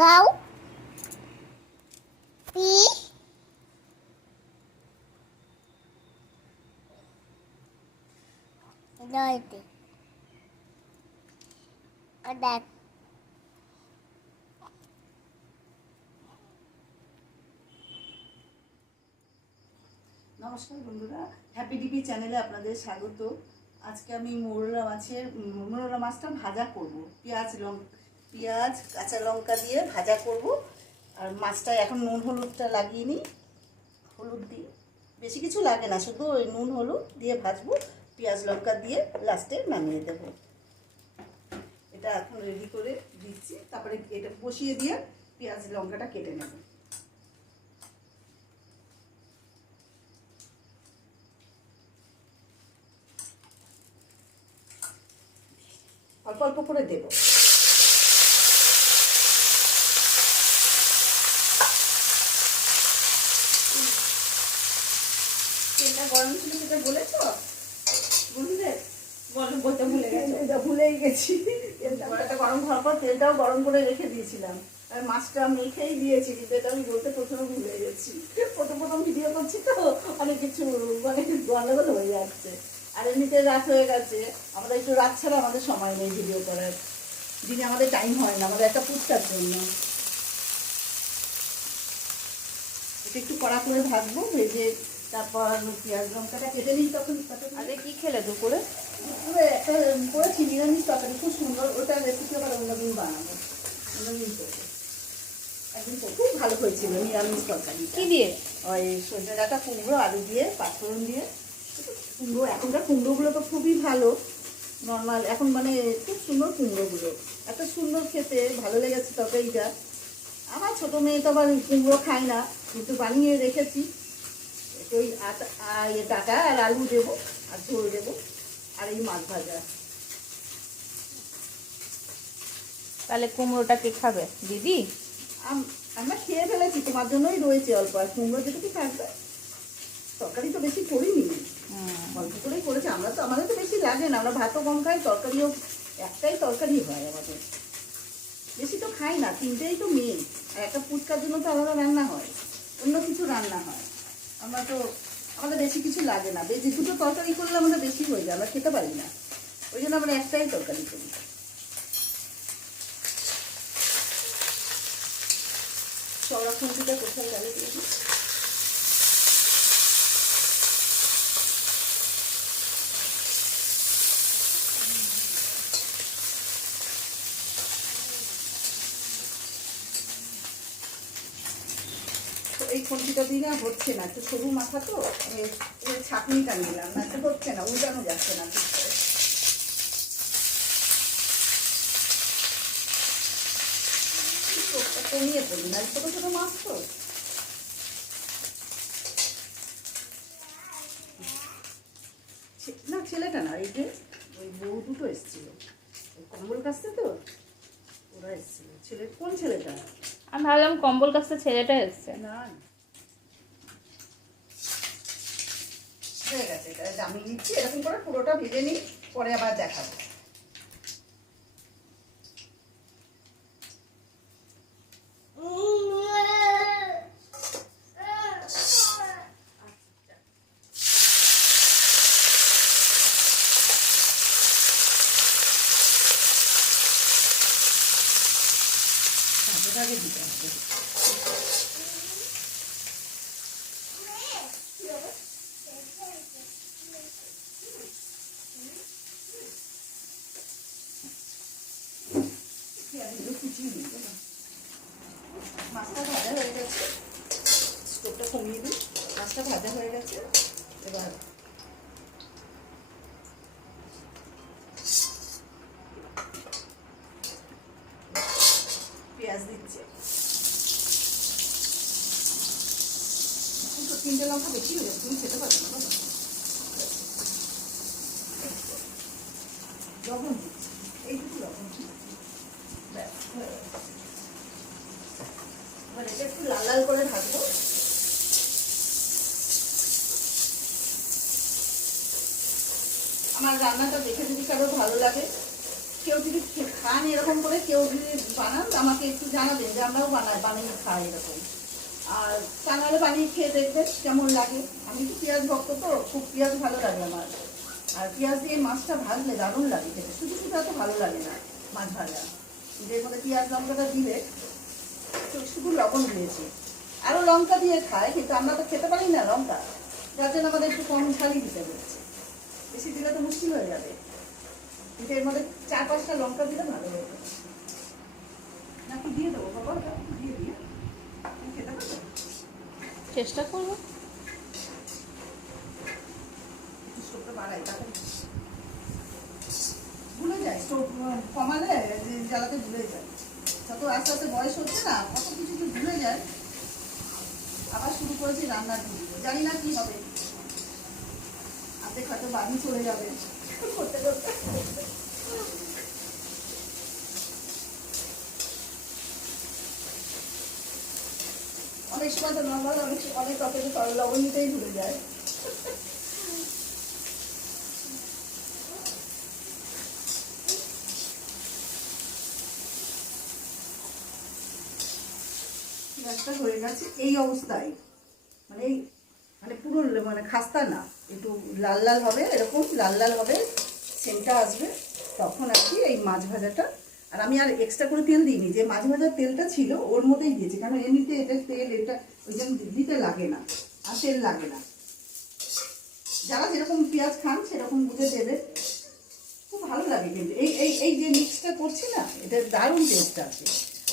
Cow P. দইতে দেখ। নমস্কার বন্ধুরা হ্যাপি ডিপি চ্যানেলে আপনাদের স্বাগত। আজকে আমি মোরলা মাছের মোরলা মাছটা ভাজা করব। পেঁয়াজ, লঙ্কা। পেঁয়াজ, কাঁচা লঙ্কা দিয়ে ভাজা করব। আর মাছটা এখন নুন হলুদটা লাগিয়ে নিই, হলুদ দিই বেশি কিছু লাগে না, শুধু ওই নুন হলুদ দিয়ে ভাজবো, পেঁয়াজ, লঙ্কা দিয়ে লাস্টে নামিয়ে দেব। এটা এখন রেডি করে দিচ্ছি, তারপরে এটা বসিয়ে দিয়ে পেঁয়াজ, লঙ্কাটা কেটে নেব। অল্প অল্প করে দেব তেলটা গরম ছিল সেটা বলেছ? বন্ধুদের বলতে ভুলে গেছি। ভুলেই গেছি। তেলটা গরম হওয়ার পর তেলটাও গরম করে রেখে দিয়েছিলাম। আর মাছটা মেখেই দিয়েছি কিন্তু এটা আমি বলতে প্রথমে ভুলে গেছি। প্রথম প্রথম ভিডিও করছি তো অনেক কিছু মানে গন্ডগোল হয়ে যাচ্ছে। আর এমনিতে রাত হয়ে গেছে আমাদের একটু রাত ছাড়া আমাদের সময় নেই ভিডিও করার। দিনে আমাদের টাইম হয় না আমাদের একটা পুটকার জন্য। এটা একটু কড়া করে ভাজবো ভেজে তারপর পেঁয়াজ লঙ্কাটা কেটে নিই তখন তাতে আরে কি খেলে দুপুরে? পুরো একটা করেছি নিরামিষ তরকারি খুব সুন্দর ওটার রেসিপি আবার অন্যদিন বানাবো অন্যদিন করব। একদিন খুব ভালো হয়েছিল নিরামিষ তরকারি কি দিয়ে? ওই সজনে ডাটা কুমড়ো আলু দিয়ে পাঁচফোড়ন দিয়ে। কুমড়ো এখনকার কুমড়োগুলো তো খুবই ভালো নর্মাল এখন মানে খুব সুন্দর কুমড়োগুলো। এত সুন্দর খেতে ভালো লেগেছে তরকারিটা। আমার ছোটো মেয়ে তো আবার কুমড়ো খায় না কিন্তু বানিয়ে রেখেছি। ওই আটা আর ইয়ে ডাটা আর আলু দেবো আর ঝোল দেবো আর এই মাছ ভাজা। তাহলে কুমড়োটা কে খাবে? দিদি? আম- আমরা খেয়ে ফেলেছি তোমার জন্যই রয়েছে অল্প আর কুমড়ো যেটুকু থাকবে তরকারি তো বেশি করিনি। অল্প করেই করেছি আমরা তো আমাদের তো বেশি লাগে না আমরা ভাতও কম খাই তরকারিও একটাই তরকারি হয় আমাদের। বেশি তো খাই না তিনটেই তো মেন আর একটা ফুচকার জন্য তো আলাদা রান্না হয় অন্য কিছু রান্না হয়। আমরা তো আমাদের বেশি কিছু লাগে না। বেশি দুটো তরকারি করলে আমরা বেশি হয়ে যায়, আমরা খেতে পারি না। ওই জন্য আমরা একটাই তরকারি করি। দিয়ে না হচ্ছে না একটু সরু মাথা তো ছাঁকনিটা নিলাম না তো হচ্ছে না উল্টানো যাচ্ছে না ঠিক করে। কমিয়ে পড়ি না ছোটো ছোটো মাছ তো। না ছেলেটা না এই যে ওই বউ দুটো এসেছিল। কম্বল কাছতে তো ওরা এসেছিল। ছেলে কোন ছেলেটা? আমি ভাবলাম কম্বল কাছটা ছেলেটা এসছে। না হয়ে গেছে। এটা জামিয়ে নিচ্ছি এরকম করে পুরোটা ভেজে নিই পরে আবার দেখাবো ভাজাটা আগে দিতে হবে পেঁয়াজগুলো কুচিয়ে দিই বাবা। মাছটা ভাজা হয়ে গেছে স্টোভটা কমিয়ে দিই। মাছটা ভাজা হয়ে গেছে। এবার পেঁয়াজ দিচ্ছে। তিনটে লঙ্কা বেশি হয়ে যাবে, তুমি খেতে পারবে না লবণ দিচ্ছি। এইটুকু লবণ। এবার এটা একটু লাল লাল করে ভাজবো। আমার রান্নাটা দেখে যদি কারও ভালো লাগে, কেউ যদি খান এরকম করে, কেউ যদি বানান, আমাকে একটু জানাবেন যে আমরাও বানাই, বানিয়ে খাই এরকম। আর কানালে বানিয়ে খেয়ে দেখবেন কেমন লাগে। আমি তো পেঁয়াজ ভক্ত তো, খুব পেঁয়াজ ভালো লাগে আমার। আর পেঁয়াজ দিয়ে মাছটা ভাজলে দারুণ লাগে খেতে। শুধু শুধু এত ভালো লাগে না মাছ ভাজা। যে মধ্যে পেঁয়াজ লঙ্কাটা দিলে তো শুধু লবণ দিয়েছি। আরও লঙ্কা দিয়ে খায় কিন্তু আমরা তো খেতে পারি না লঙ্কা। যার জন্য আমাদের একটু কম ঝালই দিতে হচ্ছে। বেশি দিলে তো মুশকিল হয়ে যাবে। কিন্তু এর মধ্যে চার পাঁচটা লঙ্কা দিলে ভালো যাবে। নাকি দিয়ে দেবো বাবা? দিয়ে দিয়ে। খেতে পারবে? চেষ্টা করব। স্টোভটা বাড়াই তাহলে ভুলে যায়। স্টোভ কমালে জ্বালাতে ভুলে যায়। যত আস্তে আস্তে বয়স হচ্ছে না কত কিছু ভুলে যায়। আবার শুরু করেছি রান্নার জানি না কি হবে। হয়তো বাড়ি চলে যাবে। অনেক সময় তো নর্মাল অনেক অনেক লবণ নিতেই ভুলে যায়। হয়ে গেছে এই অবস্থায়। মানে মানে পুরো মানে খাস্তা না। একটু লাল লাল হবে, এরকম লাল লাল হবে, সেন্টটা আসবে, তখন আর কি এই মাছ ভাজাটা। আর আমি আর এক্সট্রা করে তেল দিইনি, যে মাছ ভাজার তেলটা ছিল ওর মধ্যেই দিয়েছি, কারণ এমনিতে এটা তেল, এটা ওই জন্য দিতে লাগে না, আর তেল লাগে না। যারা যেরকম পেঁয়াজ খান, সেরকম বুঝে দেবে। খুব ভালো লাগে কিন্তু। এই এই এই যে মিক্সটা করছি না, এটা দারুণ টেস্ট আছে।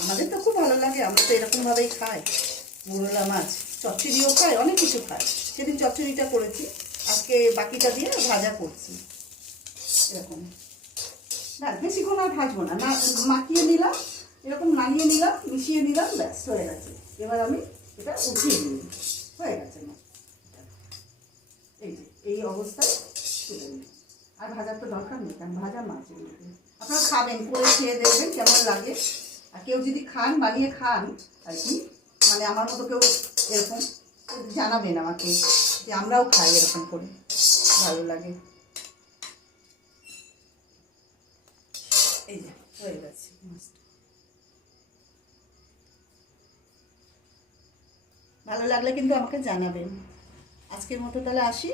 আমাদের তো খুব ভালো লাগে, আমরা তো এরকমভাবেই খাই। মুরলা মাছ, চচ্চড়িও খাই, অনেক কিছু খাই। সেদিন চচ্চড়িটা করেছি। আজকে বাকিটা দিয়ে ভাজা করছি। এরকম। না বেশিক্ষণ আর ভাজবো না। না, মাখিয়ে নিলাম, এরকম নাড়িয়ে নিলাম, মিশিয়ে নিলাম, ব্যাস, হয়ে গেছে। এবার আমি এটা উঠিয়ে নিই হয়ে গেছে না? এই যে, এই অবস্থায় আর ভাজার তো দরকার নেই, কারণ ভাজা মাছ আপনারা খাবেন, করে খেয়ে দেখবেন কেমন লাগে। আর কেউ যদি খান, বানিয়ে খান, আর কি মানে আমার মতো কেউ এরকম জানাবেন আমাকে। যে আমরাও খাই এরকম করে। ভালো লাগে। এই যে, হয়ে গেছে ভালো লাগলে কিন্তু আমাকে জানাবেন। আজকের মতো তাহলে আসি।